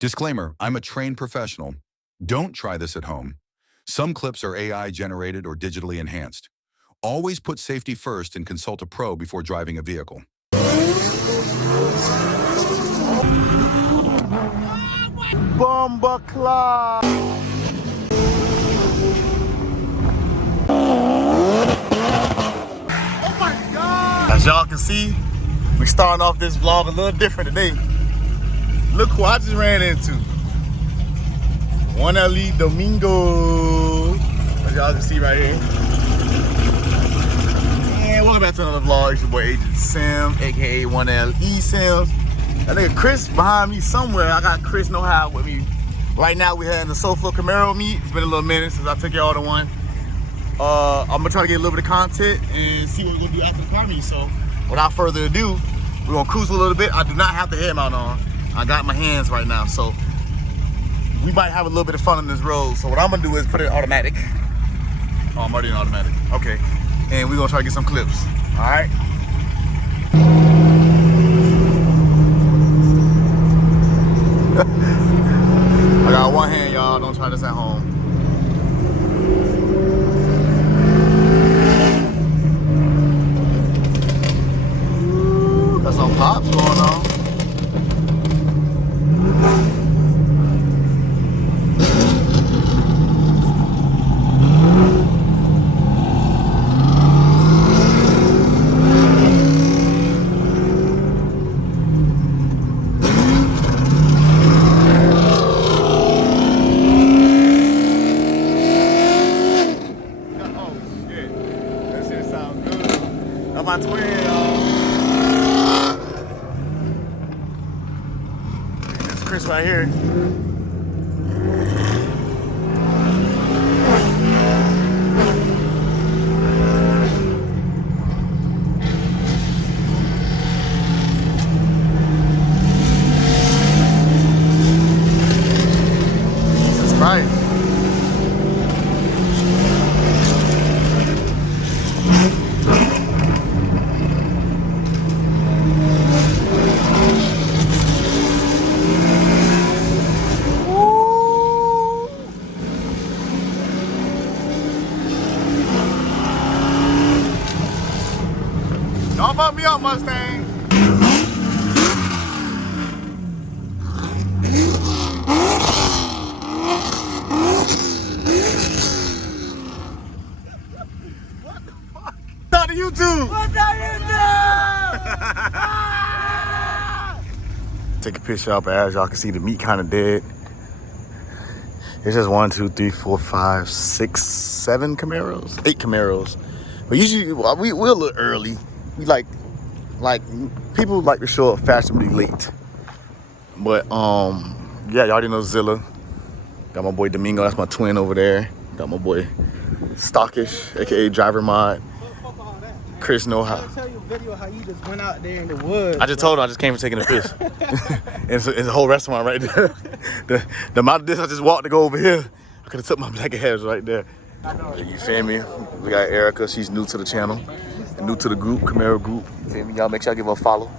Disclaimer, I'm a trained professional. Don't try this at home. Some clips are AI generated or digitally enhanced. Always put safety first and consult a pro before driving a vehicle. Bomba clock. Oh my God! As y'all can see, we starting off this vlog a little different today. Look who I just ran into. YALL Domingo. As y'all can see right here. And welcome back to another vlog. It's your boy Agent Sim, aka YALL Sims. That nigga Chris behind me somewhere. I got Chris Know How with me. Right now we had the SoFlo Camaro meet. It's been a little minute since I took y'all to one. I'm gonna try to get a little bit of content and see what we're gonna do after the car meet. So without further ado, we're gonna cruise a little bit. I do not have the head mount on. I got my hands right now, so we might have a little bit of fun on this road. So what I'm gonna do is put it in automatic. Oh, I'm already in automatic. Okay. And we're gonna try to get some clips. All right. I got one hand, y'all. Don't try this at home. Got some pops going on. My twin, y'all. This is Chris right here. Jesus Christ. Don't bump me up, Mustang. What the fuck? What's up to YouTube? What's up YouTube? Take a picture up, as y'all can see the meat kind of dead. It's just 1, 2, 3, 4, 5, 6, 7 Camaros, 8 Camaros. But usually we're a little early. We like people like to show up fashionably late. But yeah, y'all already know Zilla. Got my boy Domingo, that's my twin over there. Got my boy Stockish, aka Driver Mod. Chris Know How. I tell you a video how you just went out there in the woods. I just told him I just came for taking a piss. It's a whole restaurant right there. The amount of this I just walked to go over here, I could have took my black heads right there. You feel me? We got Erica, she's new to the channel. New to the group, Camaro group. You feel me? Y'all make sure y'all give her a follow.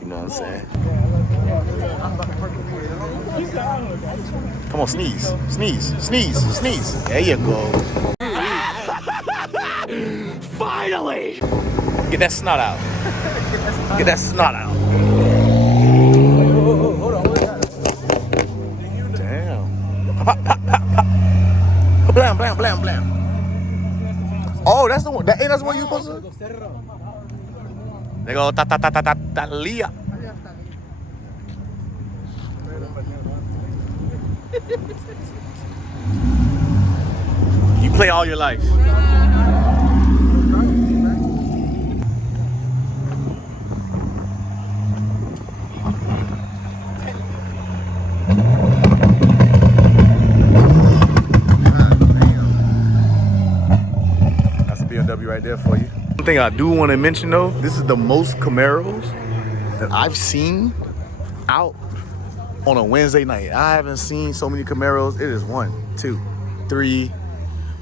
You know what I'm saying? Come on, sneeze. Sneeze. Sneeze. Sneeze. There you go. Finally! Get that snot out. Get that snot out. Damn. Blam, blam, blam, blam. Oh, that's the one. That's the one you supposed to. They go ta ta ta ta ta ta Leah. You play all your life. BMW right there for you. One thing I do want to mention though, this is the most Camaros that I've seen out on a Wednesday night. I haven't seen so many Camaros. It is 1, 2, 3,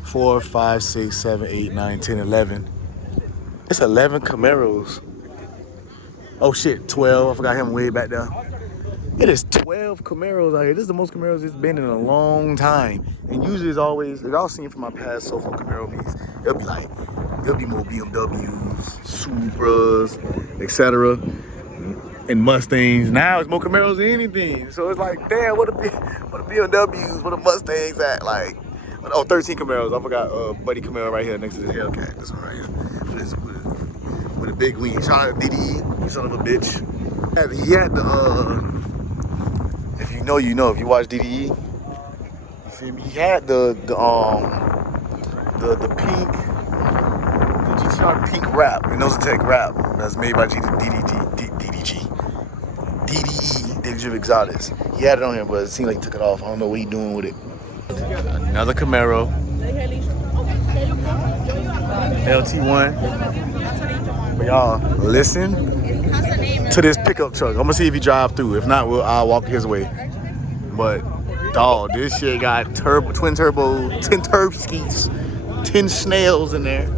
4, 5, 6, 7, 8, 9, 10, 11. It's 11 Camaros. Oh shit, 12. I forgot him way back there. It is 12 Camaros out here. This is the most Camaros it's been in a long time. And usually it's always, if y'all seen from my past Sofa Camaro meets, it'll be more BMWs, Supras, etc. and Mustangs. Now it's more Camaros than anything. So it's like, damn, what a BMWs, what a Mustangs at? Like, oh, 13 Camaros. I forgot Buddy Camaro right here next to this Hellcat. This one right here. With a big wing. Shout out to DDE, you son of a bitch. He had the, if you know, you know. If you watch DDE, you feel me? He had the pink, the GTR pink wrap, the Nosatech wrap that's made by DDE, Daily Exotics. He had it on here, but it seemed like he took it off. I don't know what he doing with it. Another Camaro, LT1. But y'all, listen to this pickup truck. I'm gonna see if he drive through. If not, I'll walk his way. But dog, this shit got twin turbo, 10 turbskis, 10 snails in there.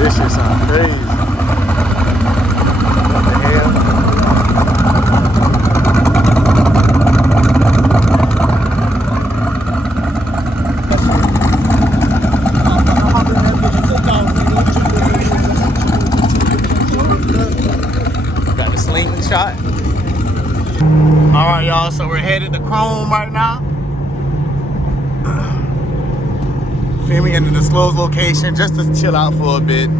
This shit sounds crazy. What the hell? Got the slingshot. All right, y'all, so we're headed to Chrome right now. Feel me, into the disclosed location just to chill out for a bit.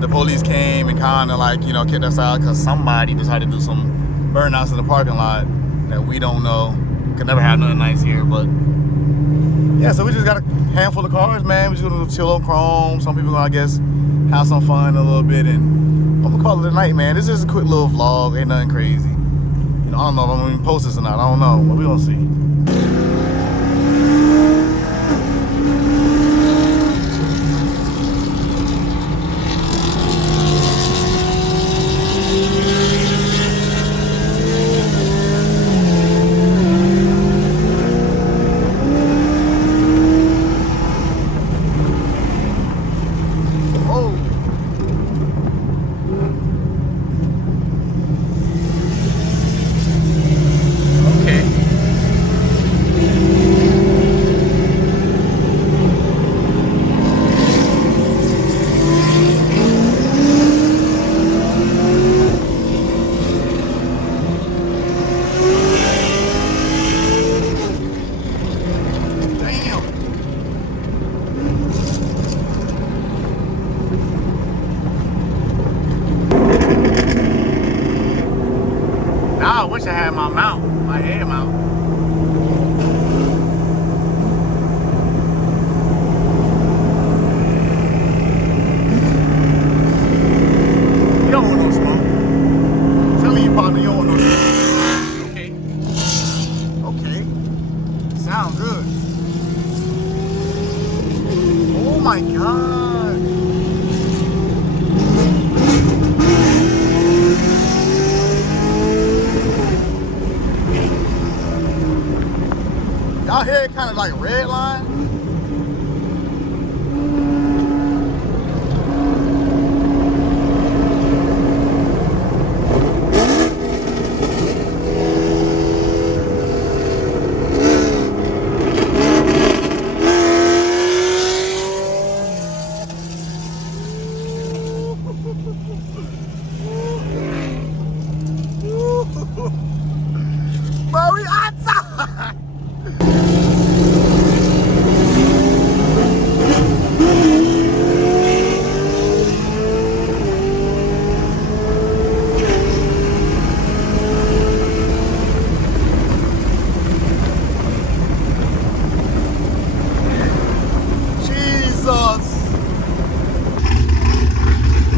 The police came and kind of like, you know, kicked us out because somebody decided to do some burnouts in the parking lot that we don't know. Could never have nothing nice here, but yeah, so we just got a handful of cars, man. We just gonna chill on Chrome. Some people gonna, I guess, have some fun a little bit, and I'm gonna call it a night, man. This is a quick little vlog, ain't nothing crazy. You know, I don't know if I'm gonna post this or not, I don't know, but we gonna see. I wish I had my head mount. You don't want no smoke. I'm telling you, partner, you don't want no smoke. Okay. Okay. Sound good. Oh my God. Y'all hear it kind of like red line? But we outside!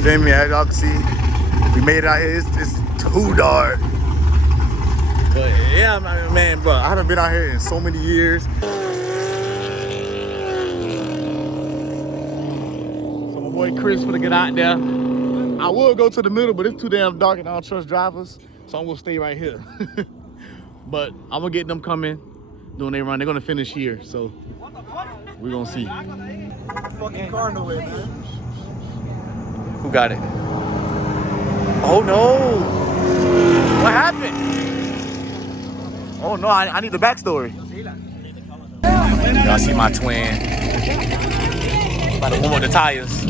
Feel me, as y'all can see, we made it out here. It's too dark. But yeah, man, bro, I haven't been out here in so many years. So my boy Chris gonna get out there. I would go to the middle, but it's too damn dark and I don't trust drivers, so I'm gonna stay right here. But I'm gonna get them coming. doing their run. They're gonna finish here, so we're gonna see. Fucking car in the way, man. Who got it? Oh no! What happened? Oh no, I need the backstory. Y'all see my twin. About to warm up the tires.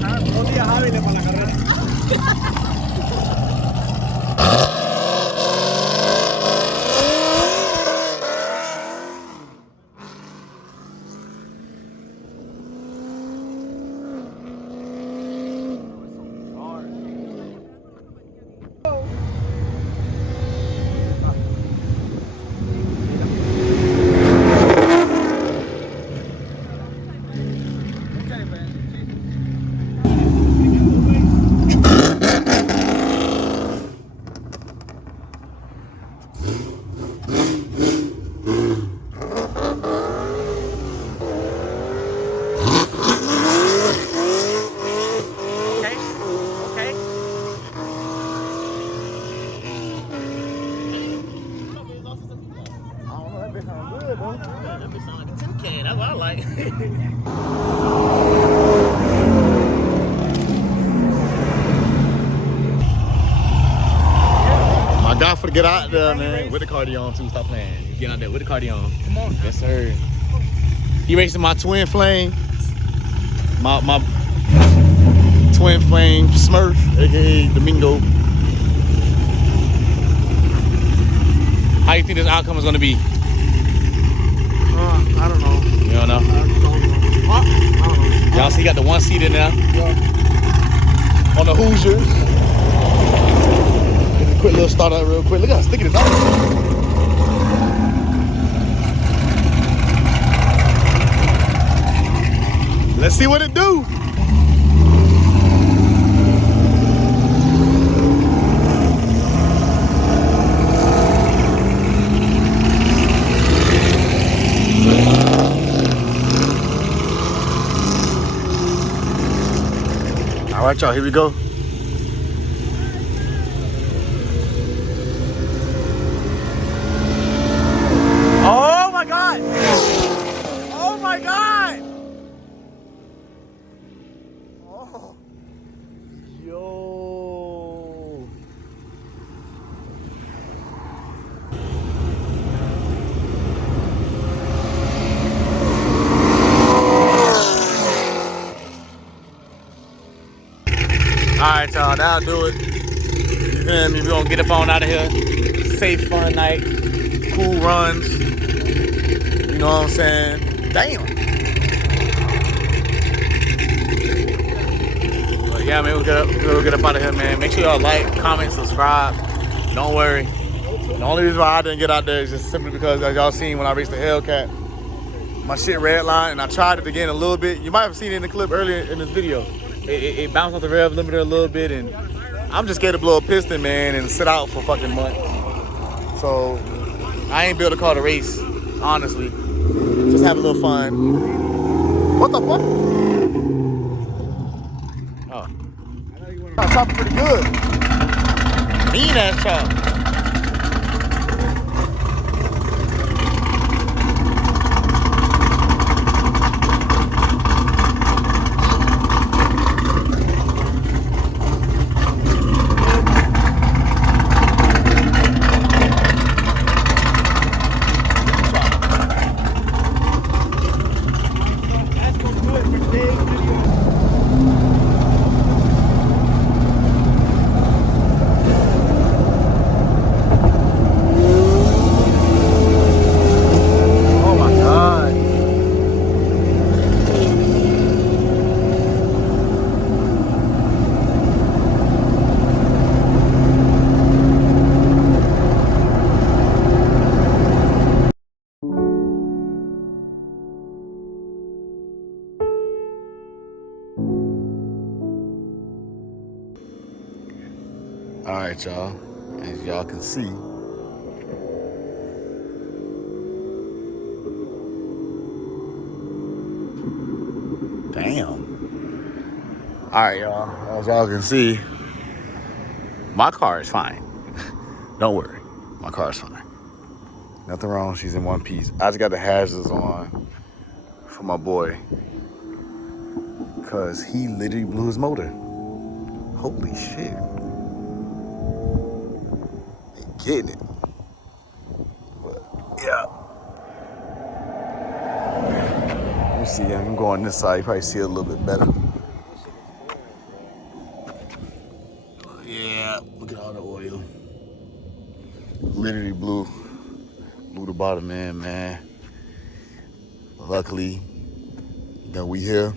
That's what I like. My guy for to get out there, man. With the cardio on too. Stop playing. You get out there with the cardio on. Come on. Yes, sir. He racing my twin flame. My twin flame Smurf, aka Domingo. How you think this outcome is gonna be? I don't know. You don't know? I don't know. Y'all see, he got the one seat in there. Yeah. On the Hoosiers. Give a quick little start out real quick. Look how sticky this out. Let's see what it do. All right, y'all, here we go. Oh my God! Oh my God! Oh, yo! All right, y'all, that'll do it. You feel me? We're gonna get up on out of here. Safe, fun night. Cool runs. You know what I'm saying? Damn. But yeah, man, we'll get up out of here, man. Make sure y'all like, comment, subscribe. Don't worry. The only reason why I didn't get out there is just simply because, as y'all seen when I raced the Hellcat, my shit redlined, and I tried it again a little bit. You might have seen it in the clip earlier in this video. It bounced off the rev limiter a little bit, and I'm just scared to blow a piston, man, and sit out for fucking months. So I ain't built a car to race, honestly. Just have a little fun. What the fuck? Oh. I'm chopping pretty good. Mean ass chop. All right, y'all. As y'all can see, damn. All right, y'all. As y'all can see, my car is fine. Don't worry, my car is fine. Nothing wrong. She's in one piece. I just got the hazards on for my boy. Because he literally blew his motor. Holy shit. They getting it. But, yeah. Let me see. I'm going this side. You probably see it a little bit better. Yeah. Look at all the oil. Literally blew the bottom end, man. Luckily, we here.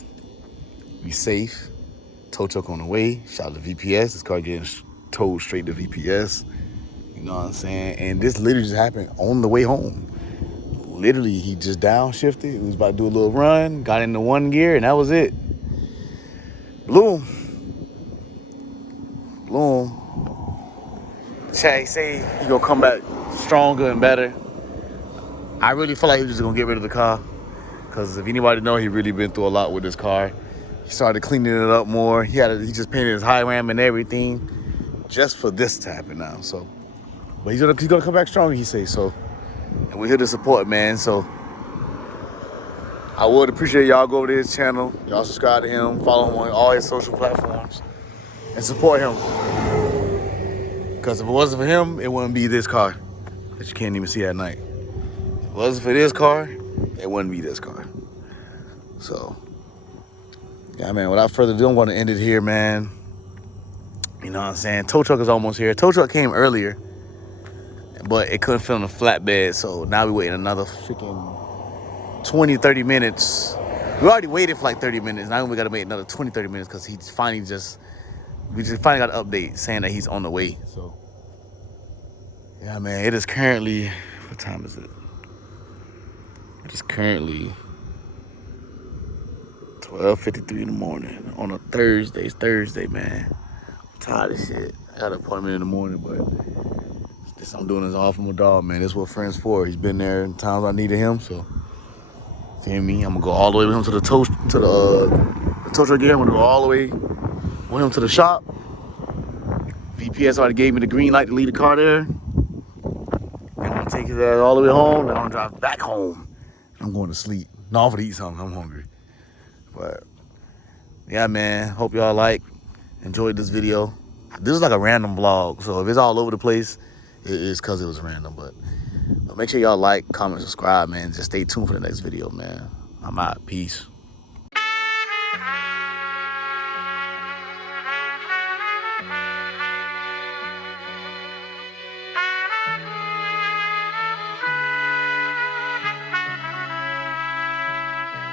We safe. Tow truck on the way. Shout out to VPS. This car getting towed straight to VPS. You know what I'm saying? And this literally just happened on the way home. Literally, he just downshifted. He was about to do a little run. Got into one gear, and that was it. Blew him. Chat say he gonna come back stronger and better. I really feel like he was just gonna get rid of the car. Because if anybody know, he really been through a lot with this car. He started cleaning it up more. He just painted his high ram and everything just for this to happen now. So, but he's gonna come back stronger, he say so. And we're here to support, man. So I would appreciate y'all go over to his channel. Y'all subscribe to him, follow him on all his social platforms, and support him. Because if it wasn't for him, it wouldn't be this car that you can't even see at night. If it wasn't for this car, it wouldn't be this car. So, yeah, man, without further ado, I'm going to end it here, man. You know what I'm saying? Tow truck is almost here. Tow truck came earlier, but it couldn't fit on the flatbed. So now we're waiting another freaking 20, 30 minutes. We already waited for like 30 minutes. Now we got to wait another 20, 30 minutes because we just finally got an update saying that he's on the way. So, yeah, man, it is currently, what time is it? It is currently 12:53 in the morning on a Thursday. It's Thursday, man. I'm tired of shit. I got an appointment in the morning, but this I'm doing is all for my dog, man. This is what friends for. He's been there in times I needed him, so feel me? I'm gonna go all the way with him to the tow truck again. I'm gonna go all the way with him to the shop. VPS already gave me the green light to leave the car there. And I'm gonna take his ass all the way home, then I'm gonna drive back home. I'm going to sleep. No, I'm gonna eat something. I'm hungry. But yeah, man, hope y'all enjoyed this video. This is like a random vlog, so if it's all over the place, it is because it was random. But make sure y'all like, comment, subscribe, man. Just stay tuned for the next video, man. I'm out. Peace.